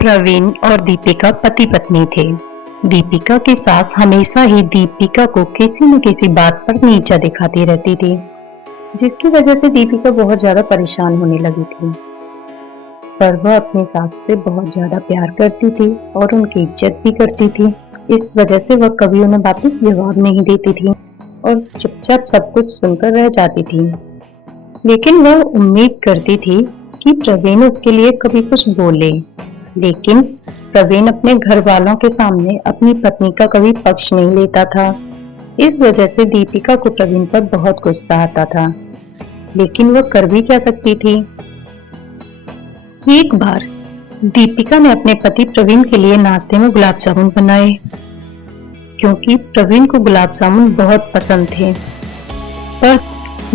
प्रवीण और दीपिका पति पत्नी थे। दीपिका की सास हमेशा ही दीपिका को किसी न किसी बात पर नीचा दिखाती रहती थी, जिसकी वजह से दीपिका बहुत ज्यादा परेशान होने लगी थी। पर वह अपनी सास से बहुत ज्यादा प्यार करती थी और उनकी इज्जत भी करती थी। इस वजह से वह कभी उन्हें वापस जवाब नहीं देती थी और चुपचाप सब कुछ सुनकर रह जाती थी। लेकिन वह उम्मीद करती थी कि प्रवीण उसके लिए कभी कुछ बोले, लेकिन प्रवीण अपने घर वालों के सामने अपनी पत्नी का कभी पक्ष नहीं लेता था। इस वजह से दीपिका को प्रवीण पर बहुत गुस्सा आता था, लेकिन वह कर भी क्या सकती थी। एक बार दीपिका ने अपने पति प्रवीण के लिए नाश्ते में गुलाब जामुन बनाए, क्योंकि प्रवीण को गुलाब जामुन बहुत पसंद थे। पर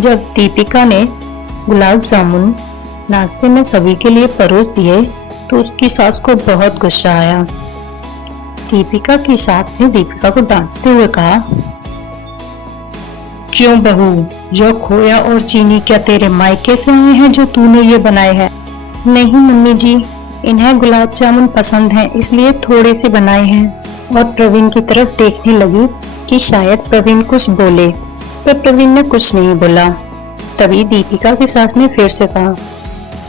जब दीपिका ने गुलाब जामुन नाश्ते में सभी के लिए परोस दिए तो उसकी सास को बहुत गुस्सा आया। दीपिका की सास ने दीपिका को डांटते हुए कहा, क्यों बहू, जो खोया और चीनी क्या तेरे मायके से आए हैं जो तूने ये बनाए हैं? नहीं मम्मी जी, इन्हें गुलाब जामुन पसंद हैं, इसलिए थोड़े से बनाए हैं। और प्रवीण की तरफ देखने लगी कि शायद प्रवीण कुछ बोले, पर प्रवीण ने कुछ नहीं बोला। तभी दीपिका की सास ने फिर से कहा,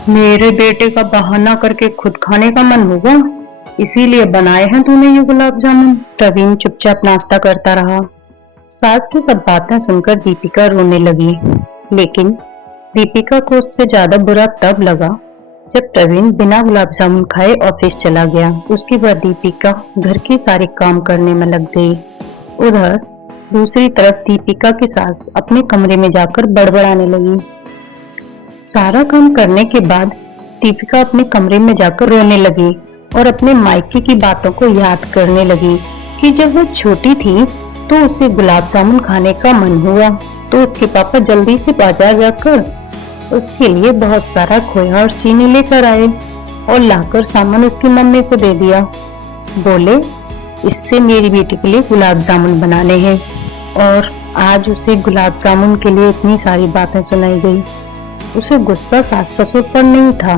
मेरे बेटे का बहाना करके खुद खाने का मन होगा, इसीलिए बनाए हैं तूने ये गुलाब जामुन। प्रवीण चुपचाप नाश्ता करता रहा। सास की सब बातें सुनकर दीपिका रोने लगी, लेकिन दीपिका को उससे ज्यादा बुरा तब लगा जब प्रवीण बिना गुलाब जामुन खाए ऑफिस चला गया। उसके बाद दीपिका घर के सारे काम करने में लग गई। उधर दूसरी तरफ दीपिका की सास अपने कमरे में जाकर बड़बड़ाने लगी। सारा काम करने के बाद दीपिका अपने कमरे में जाकर रोने लगी और अपने मायके की बातों को याद करने लगी कि जब वो छोटी थी तो उसे गुलाब जामुन खाने का मन हुआ तो उसके पापा जल्दी से बाजार जाकर उसके लिए बहुत सारा खोया और चीनी लेकर आए और लाकर सामान उसकी मम्मी को दे दिया। बोले, इससे मेरी बेटी के लिए गुलाब जामुन बनाने हैं। और आज उसे गुलाब जामुन के लिए इतनी सारी बातें सुनाई गई। उसे गुस्सा सास ससुर पर नहीं था,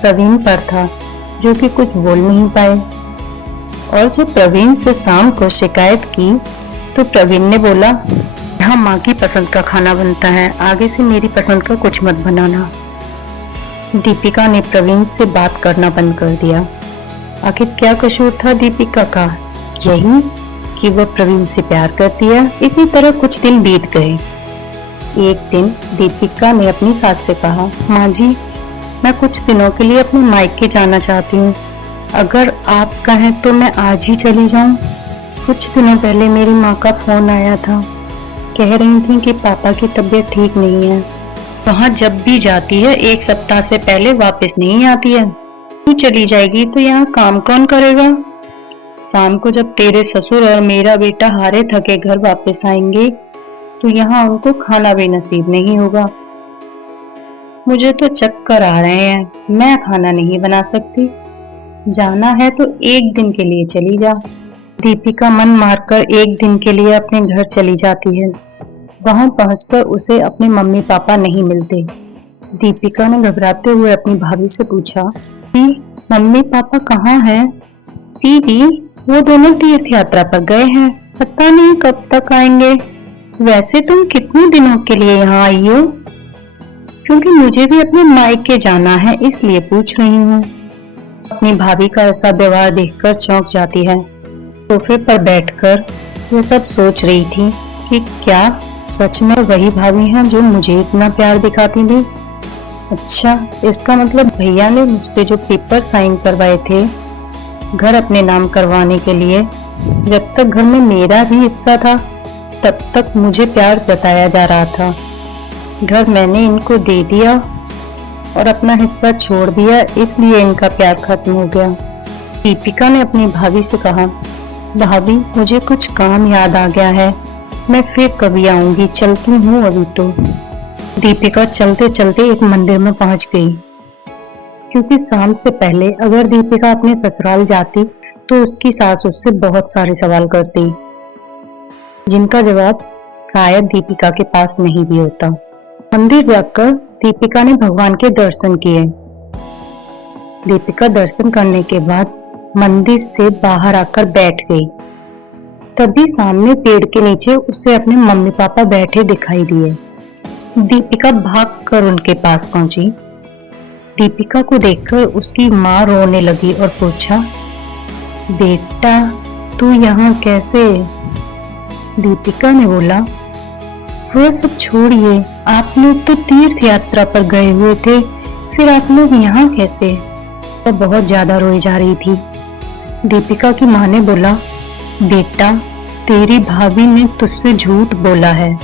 प्रवीण पर था, जो कि कुछ बोल नहीं पाए। और जब प्रवीण से शाम को शिकायत की तो प्रवीण ने बोला, यहाँ माँ की पसंद का खाना बनता है, आगे से मेरी पसंद का कुछ मत बनाना। दीपिका ने प्रवीण से बात करना बंद कर दिया। आखिर क्या कसूर था दीपिका का? यही कि वह प्रवीण से प्यार करती है। इसी तरह कुछ दिन बीत गए। एक दिन दीपिका ने अपनी सास से कहा, माँ जी, मैं कुछ दिनों के लिए अपने मायके जाना चाहती हूँ, अगर आप कहें तो मैं आज ही चली जाऊँ। कुछ दिनों पहले मेरी माँ का फोन आया था, कह रही थी कि पापा की तबीयत ठीक नहीं है। वहाँ जब भी जाती है 1 सप्ताह से पहले वापस नहीं आती है। तू चली जाएगी तो यहाँ काम कौन करेगा? शाम को जब तेरे ससुर और मेरा बेटा हारे थके घर वापस आएंगे तो यहाँ उनको खाना भी नसीब नहीं होगा। मुझे तो चक्कर आ रहे हैं, मैं खाना नहीं बना सकती। जाना है तो 1 दिन के लिए चली जा। दीपिका मन मारकर 1 दिन के लिए अपने घर चली जाती है। वहां पहुंचकर उसे अपने मम्मी पापा नहीं मिलते। दीपिका ने घबराते हुए अपनी भाभी से पूछा कि मम्मी पापा कहाँ हैं? दीदी, वो दोनों तीर्थ यात्रा पर गए हैं, पता नहीं कब तक आएंगे। वैसे तुम कितने दिनों के लिए यहाँ आई हो? क्योंकि मुझे भी अपने मायके जाना है, इसलिए पूछ रही हूँ। अपनी भाभी का ऐसा व्यवहार देखकर चौंक जाती है। सोफे पर बैठकर ये सब सोच रही थी कि क्या सच में वही भाभी हैं जो मुझे इतना प्यार दिखाती थी। अच्छा, इसका मतलब भैया ने मुझसे जो पेपर साइन करवाए थे घर अपने नाम करवाने के लिए, जब तक घर में मेरा भी हिस्सा था तब तक मुझे प्यार जताया जा रहा था। घर मैंने इनको दे दिया और अपना हिस्सा छोड़ दिया, इसलिए इनका प्यार खत्म हो गया। दीपिका ने अपनी भाभी से कहा, भाभी मुझे कुछ काम याद आ गया है, मैं फिर कभी आऊंगी, चलती हूँ अभी तो। दीपिका चलते चलते एक मंदिर में पहुंच गई, क्योंकि शाम से पहले अगर दीपिका अपने ससुराल जाती तो उसकी सास उससे बहुत सारे सवाल करती, जिनका जवाब शायद दीपिका के पास नहीं भी होता। मंदिर जाकर दीपिका ने भगवान के दर्शन किए। दीपिका दर्शन करने के बाद मंदिर से बाहर आकर बैठ गई। तभी सामने पेड़ के नीचे उसे अपने मम्मी पापा बैठे दिखाई दिए। दीपिका भागकर उनके पास पहुंची। दीपिका को देखकर उसकी माँ रोने लगी और पूछा, बेटा तू यहाँ कैसे? दीपिका ने बोला, वह सब छोड़िए, आप लोग तो तीर्थ यात्रा पर गए हुए थे, फिर आप लोग यहाँ कैसे? वह बहुत ज्यादा रोई जा रही थी। दीपिका की माँ ने बोला, बेटा तेरी भाभी ने तुझसे झूठ बोला है।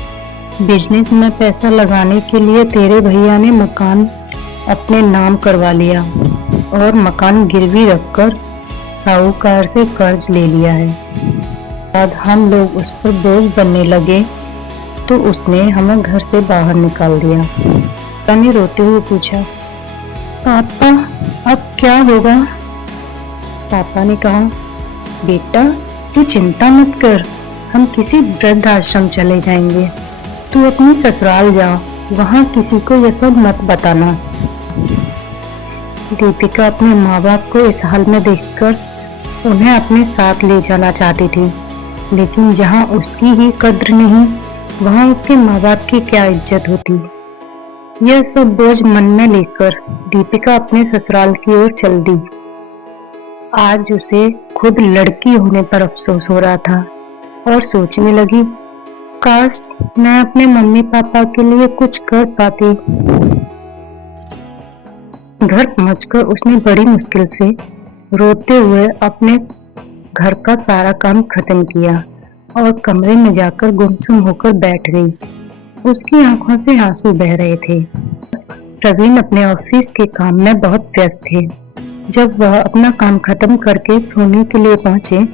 बिजनेस में पैसा लगाने के लिए तेरे भैया ने मकान अपने नाम करवा लिया और मकान गिरवी रखकर साहूकार से कर्ज ले लिया है। बाद हम लोग उस पर बोझ बनने लगे तो उसने हमें घर से बाहर निकाल दिया। पिता ने रोते हुए पूछा, पापा अब क्या होगा? पापा ने कहा, बेटा तू चिंता मत कर, हम किसी वृद्ध आश्रम चले जाएंगे। तू अपनी ससुराल जा, वहाँ किसी को यह सब मत बताना। दीपिका अपने माँ बाप को इस हाल में देखकर उन्हें अपने साथ ले जाना चाहती थी, लेकिन जहाँ उसकी ही कद्र नहीं, वहाँ उसके माँ बाप की क्या इज्जत होती। यह सब बोझ मन में लेकर दीपिका अपने ससुराल की ओर चल दी। आज उसे खुद लड़की होने पर अफसोस हो रहा था और सोचने लगी, काश मैं अपने मम्मी पापा के लिए कुछ कर पाती। घर पहुंचकर उसने बड़ी मुश्किल से रोते हुए अपने घर का सारा काम खत्म किया और कमरे में जाकर गुमसुम होकर बैठ गई। उसकी आंखों से आंसू बह रहे थे। प्रवीण अपने ऑफिस के काम में बहुत व्यस्त थे। जब वह अपना काम खत्म करके सोने के लिए पहुंचे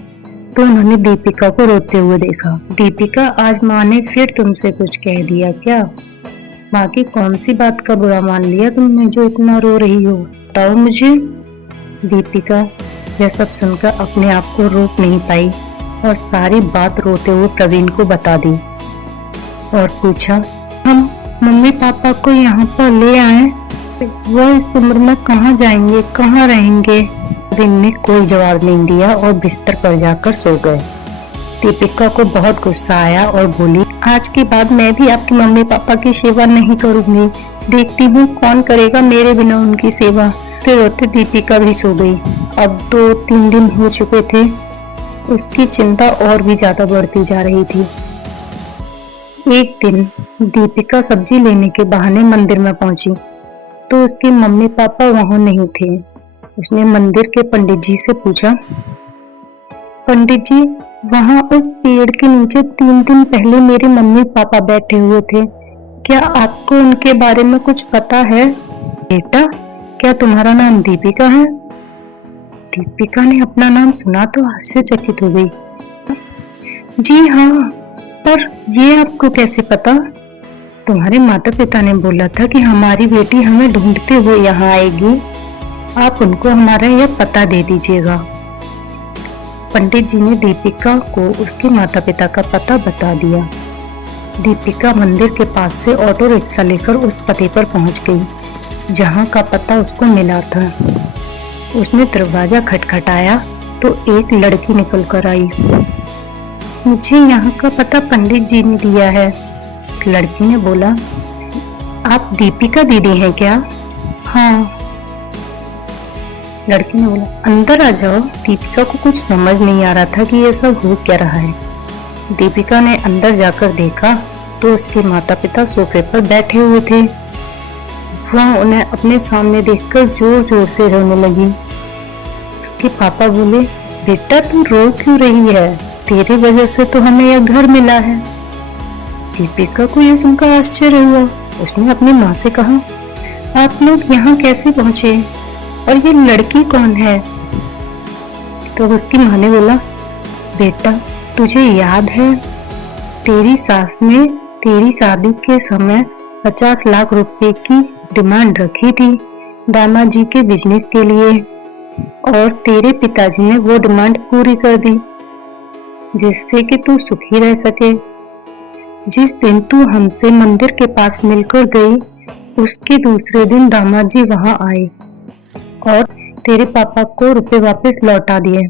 तो उन्होंने दीपिका को रोते हुए देखा। दीपिका, आज माँ ने फिर तुमसे कुछ कह दिया क्या? माँ की कौन सी बात का बुरा मान लिया तुमने जो इतना रो रही हो? बताओ मुझे। दीपिका यह सब सुनकर अपने आप को रोक नहीं पाई और सारी बात रोते हुए प्रवीण को बता दी और पूछा, हम मम्मी पापा को यहाँ पर ले आए, वह इस उम्र में कहाँ जाएंगे, कहाँ रहेंगे? प्रवीण ने कोई जवाब नहीं दिया और बिस्तर पर जाकर सो गए। दीपिका को बहुत गुस्सा आया और बोली, आज के बाद मैं भी आपके मम्मी पापा की सेवा नहीं करूंगी। देखती हूँ कौन करेगा मेरे बिना उनकी सेवा। फिर रोते दीपिका भी सो गई। अब 2-3 दिन हो चुके थे। उसकी चिंता और भी ज्यादा बढ़ती जा रही थी। एक दिन दीपिका सब्जी लेने के बहाने मंदिर में पहुंची तो उसके मम्मी पापा वहां नहीं थे। उसने मंदिर के पंडित जी से पूछा, पंडित जी, वहां उस पेड़ के नीचे 3 दिन पहले मेरे मम्मी पापा बैठे हुए थे, क्या आपको उनके बारे में कुछ पता है? बेटा, क्या तुम्हारा नाम दीपिका है? दीपिका ने अपना नाम सुना तो आश्चर्यचकित हो गई। जी हाँ, पर ये आपको कैसे पता? तुम्हारे माता पिता ने बोला था कि हमारी बेटी हमें ढूंढते हुए यहाँ आएगी, आप उनको हमारा यह पता दे दीजिएगा। पंडित जी ने दीपिका को उसके माता पिता का पता बता दिया। दीपिका मंदिर के पास से ऑटो रिक्शा लेकर उस पते पर पहुंच गई जहां का पता उसको मिला था। उसने दरवाजा खटखटाया तो एक लड़की निकल कर आई। मुझे यहाँ का पता पंडित जी ने दिया है। लड़की ने बोला, आप दीपिका दीदी हैं क्या? हाँ। लड़की ने बोला, अंदर आ जाओ। दीपिका को कुछ समझ नहीं आ रहा था कि ये सब हो क्या रहा है। दीपिका ने अंदर जाकर देखा तो उसके माता पिता सोफे पर बैठे हुए थे। वह उन्हें अपने सामने देखकर जोर जोर से रोने लगी। उसके पापा बोले, बेटा तू रो क्यों रही है? तेरी वजह से तो हमें यह घर मिला है। दीपिका को यह सुनकर आश्चर्य हुआ। उसने अपनी माँ से कहा, आप लोग यहाँ कैसे पहुंचे और ये लड़की कौन है? तो उसकी माँ ने बोला, बेटा तुझे याद है तेरी सास ने तेरी शादी के समय 50 लाख रुपए की डिमांड रखी थी दामाद जी के बिजनेस के लिए और तेरे पिताजी ने वो डिमांड पूरी कर दी जिससे कि तू सुखी रह सके। जिस दिन तू हमसे मंदिर के पास मिलकर गई उसके दूसरे दिन दामाद जी वहां आए और तेरे पापा को रुपए वापस लौटा दिए।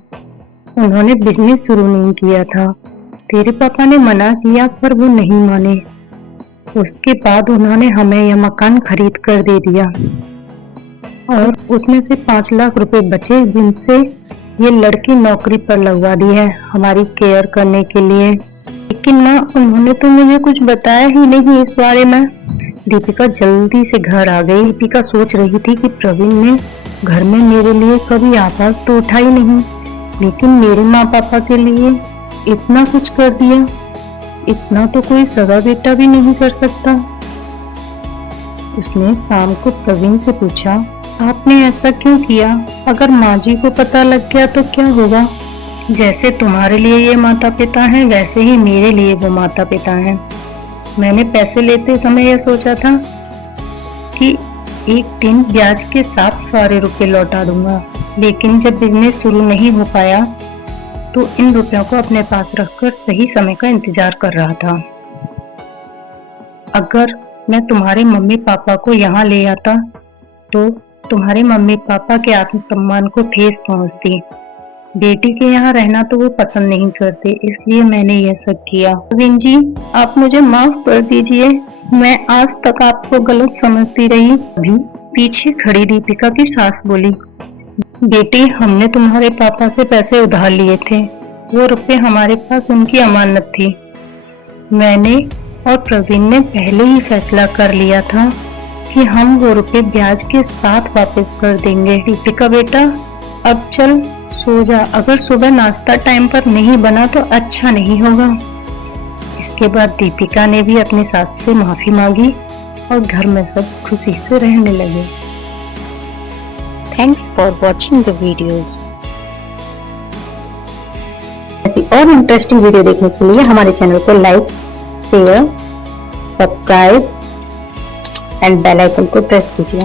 उन्होंने बिजनेस शुरू नहीं किया था। तेरे पापा ने मना किया पर वो नहीं माने। उसके बाद उन्होंने हमें यह मकान खरीद कर दे दिया और उसमें से 5 लाख रुपए बचे, जिनसे ये लड़की नौकरी पर लगवा दी है हमारी केयर करने के लिए। लेकिन माँ, उन्होंने तो मुझे कुछ बताया ही नहीं इस बारे में। दीपिका जल्दी से घर आ गई। दीपिका सोच रही थी कि प्रवीण ने घर में मेरे लिए कभी आवाज तो उठाई नहीं, लेकिन मेरे माँ पापा के लिए इतना कुछ कर दिया। इतना तो कोई सगा बेटा भी नहीं कर सकता। उसने शाम को प्रवीण से पूछा, आपने ऐसा क्यों किया? अगर माँ जी को पता लग गया तो क्या होगा? जैसे तुम्हारे लिए ये माता पिता हैं, वैसे ही मेरे लिए वो माता पिता हैं। मैंने पैसे लेते समय यह सोचा था कि एक दिन ब्याज के साथ सारे रुपए लौटा दूंगा, लेकिन जब बिजनेस शुरू नहीं हो पाया तो इन रुपयों को अपने पास रखकर सही समय का इंतजार कर रहा था। अगर मैं तुम्हारे मम्मी पापा को यहाँ ले आता तो तुम्हारे मम्मी पापा के आत्मसम्मान को ठेस पहुंचती। बेटी के यहाँ रहना तो वो पसंद नहीं करते, इसलिए मैंने यह सब किया। प्रवीण जी, आप मुझे माफ कर दीजिए। मैं आज तक आपको गलत समझती रही। अभी पीछे खड़ी दीपिका की सास बोली, बेटी, हमने तुम्हारे पापा से पैसे उधार लिए थे। वो रुपए हमारे पास उनकी अमानत थी। मैंने और प्रवीण ने पहले ही फैसला कर लिया था कि हम वो रुपए ब्याज के साथ वापस कर देंगे। दीपिका बेटा, अब चल सो जा। अगर सुबह नाश्ता टाइम पर नहीं बना तो अच्छा नहीं होगा। इसके बाद दीपिका ने भी अपनी सास से माफी मांगी और घर में सब खुशी से रहने लगे। Thanks for watching the videos. ऐसी और इंटरेस्टिंग वीडियो देखने के लिए हमारे चैनल को like, share, subscribe and bell icon को प्रेस कीजिए।